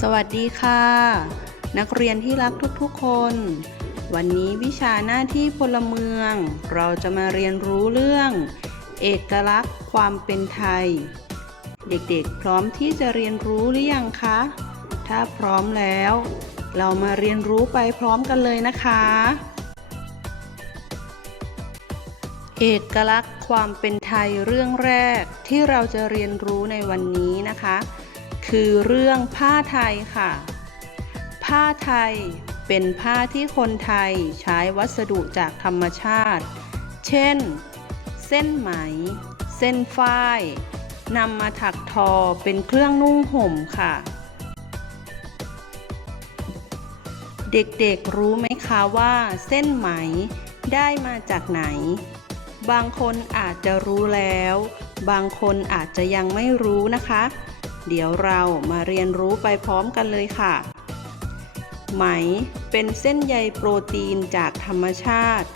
สวัสดีค่ะ นักเรียนที่รักทุกๆคน วันนี้วิชาหน้าที่พลเมือง เราจะมาเรียนรู้เรื่อง เอกลักษณ์ความเป็นไทย เด็กๆ พร้อมที่จะเรียนรู้หรือยังคะ ถ้าพร้อมแล้ว เรามาเรียนรู้ไปพร้อมกันเลยนะคะ เอกลักษณ์ความเป็นไทยเรื่องแรกที่เราจะเรียนรู้ในวันนี้นะคะ คือเรื่องผ้าไทยค่ะ ผ้าไทยเป็นผ้าที่คนไทยใช้วัสดุจากธรรมชาติ เช่น เส้นไหม เส้นฝ้ายนำมาถักทอเป็นเครื่องนุ่งห่มค่ะ เด็กๆรู้ไหมคะว่าเส้นไหมได้มาจากไหน บางคนอาจจะรู้แล้ว บางคนอาจจะยังไม่รู้นะคะ เดี๋ยวเรามาเรียนรู้ไปพร้อมกันเลยค่ะ ไหมเป็นเส้นใยโปรตีนจากธรรมชาติ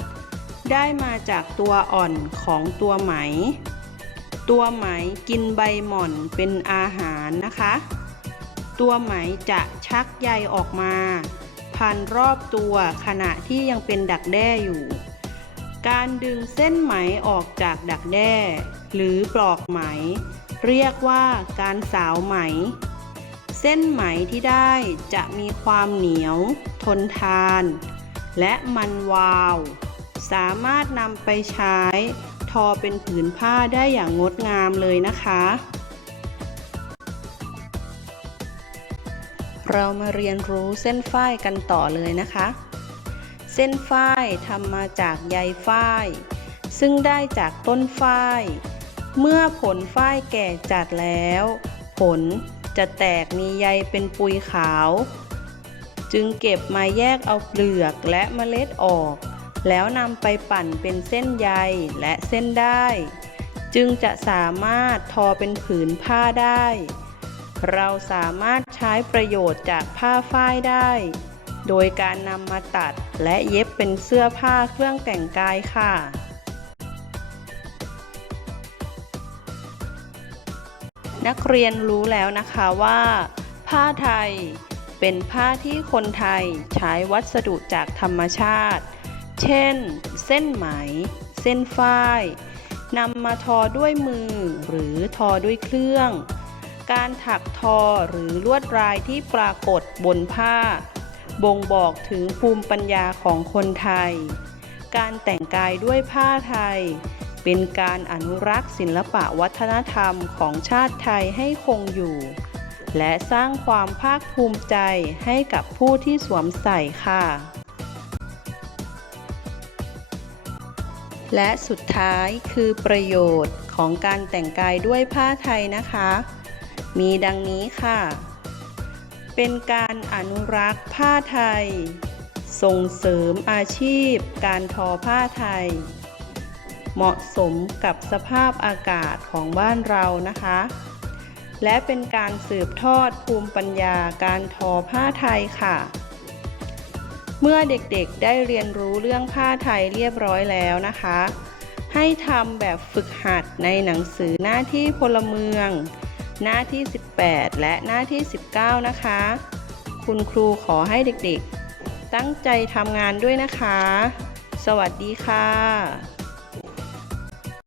ได้มาจากตัวอ่อนของตัวไหม ตัวไหมกินใบหม่อนเป็นอาหารนะคะ ตัวไหมจะชักใยออกมาพันรอบตัวขณะที่ยังเป็นดักแด้อยู่ การดึงเส้นไหมออกจากดักแด้ หรือปลอกไหม เรียกว่าการสาวไหม เส้นไหมที่ได้จะมีความเหนียว ทนทาน และมันวาว สามารถนำไปใช้ ทอเป็นผืนผ้าได้อย่างงดงามเลยนะคะ เรามาเรียนรู้เส้นฝ้ายกันต่อเลยนะคะ เส้นฝ้ายทำมาจากใยฝ้าย ซึ่งได้จากต้นฝ้าย เมื่อผลฝ้ายแก่จัดแล้ว ผลจะแตกมีใยเป็นปุยขาว จึงเก็บมาแยกเอาเปลือกและเมล็ดออก แล้วนำไปปั่นเป็นเส้นใยและเส้นได้ จึงจะสามารถทอเป็นผืนผ้าได้ เราสามารถใช้ประโยชน์จากผ้าฝ้ายได้ โดยการนำมาตัดและเย็บเป็นเสื้อผ้าเครื่องแต่งกายค่ะ นักเรียนรู้แล้วนะคะว่า ผ้าไทยเป็นผ้าที่คนไทยใช้วัสดุจากธรรมชาติ เช่น เส้นไหม เส้นฝ้ายนำมาทอด้วยมือหรือทอด้วยเครื่อง การถักทอหรือลวดลายที่ปรากฏบนผ้า บ่งบอกถึงภูมิปัญญาของคนไทย การแต่งกายด้วยผ้าไทย เป็นการอนุรักษ์ศิลปะวัฒนธรรมของชาติไทยให้คงอยู่ และสร้างความภาคภูมิใจให้กับผู้ที่สวมใส่ค่ะ และสุดท้ายคือประโยชน์ของการแต่งกายด้วยผ้าไทยนะคะ มีดังนี้ค่ะ เป็นการอนุรักษ์ผ้าไทย ส่งเสริมอาชีพ การทอผ้าไทย เหมาะสมกับสภาพอากาศของบ้านเรานะคะ และเป็นการสืบทอดภูมิปัญญาการทอผ้าไทยค่ะ เมื่อเด็กๆได้เรียนรู้เรื่องผ้าไทยเรียบร้อยแล้วนะคะ ให้ทำแบบฝึกหัดในหนังสือหน้าที่พลเมือง หน้าที่ 18 และหน้าที่ 19 นะคะ คุณครูขอให้เด็กๆ ตั้งใจทำงานด้วยนะคะ สวัสดีค่ะ